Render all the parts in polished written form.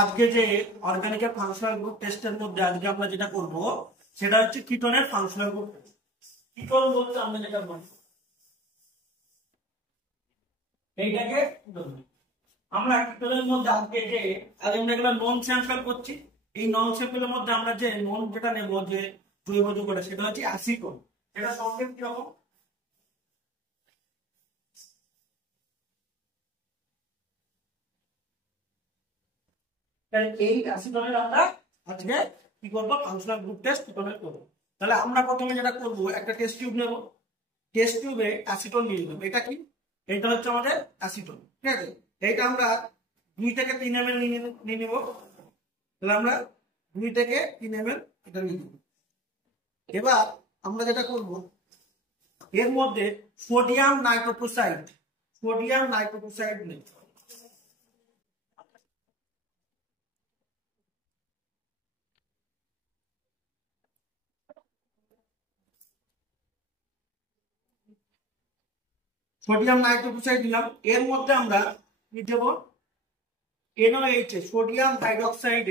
আজকে যে অর্গানিকের functional group টেস্টের মধ্যে আজকে আমরা যেটা করব সেটা হচ্ছে কিটোনের ফাংশনাল গ্রুপ টেস্ট। কিটোন বলতে আমরা যেটা বলি এইটাকে আমরা কিটোনের মধ্যে আজকে আমরা এগুলো নন স্যাম্পল করছি। এই নন স্যাম্পলের মধ্যে আমরা যে নন যেটা নেব যে জৈব যৌগটা সেটা হচ্ছে অ্যাসিটোন। এটা সংকেত কি রকম? এই অ্যাসিটোনের আমরা আজকে কি করব? ফাংশনাল গ্রুপ টেস্ট কিটোনের করব। তাহলে আমরা প্রথমে যেটা করব একটা টেস্ট টিউব নেব। টেস্ট টিউবে অ্যাসিটোন নিয়ে নেব। এটা কি? এটা হচ্ছে আমাদের অ্যাসিটোন, ঠিক আছে? এইটা আমরা 2 থেকে 3 ml নিয়ে নেব। তাহলে আমরা 2 থেকে 3 ml এটা নিয়ে নেব। এবার আমরা যেটা করব এর মধ্যে সোডিয়াম নাইট্রোক্সাইড নেব। সোডিয়াম নাইট্রোক্সাইড দিলাম। এর মধ্যে আমরা কি দেব? NaOH, sodium hydroxide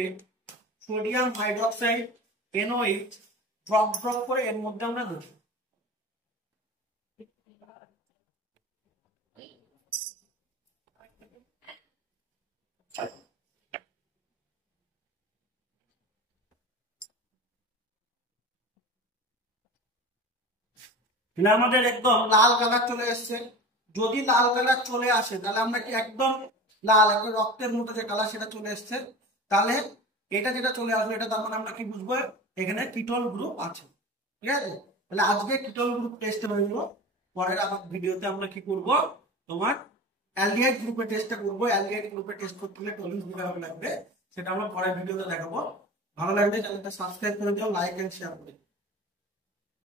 NaOH drop করে এর মধ্যে আমরা দেব। আমাদের একদম লাল কালার চলে আসছে। যদি লাল কালার চলে আসে তাহলে আমরা কি একদম লাল একদম রক্তের মতো যে কালার সেটা চলে আসছে, তাহলে এটা যেটা চলে আসবে এটা তার মানে আমরা কি বুঝবো? এখানে কিটোন গ্রুপ আছে, ঠিক আছে? তাহলে আজকে কিটোন গ্রুপ টেস্ট হইল। পরের আমার ভিডিওতে আমরা কি করব? তোমার অ্যালডিহাইড গ্রুপের টেস্টটা করবো। অ্যালডিহাইড গ্রুপের টেস্ট করতে হলে টলিউস কিভাবে লাগবে সেটা আমরা পরের ভিডিওতে দেখাবো। ভালো লাগলে চ্যানেলটা সাবস্ক্রাইব করে দিও, লাইক এন্ড শেয়ার করে দিও।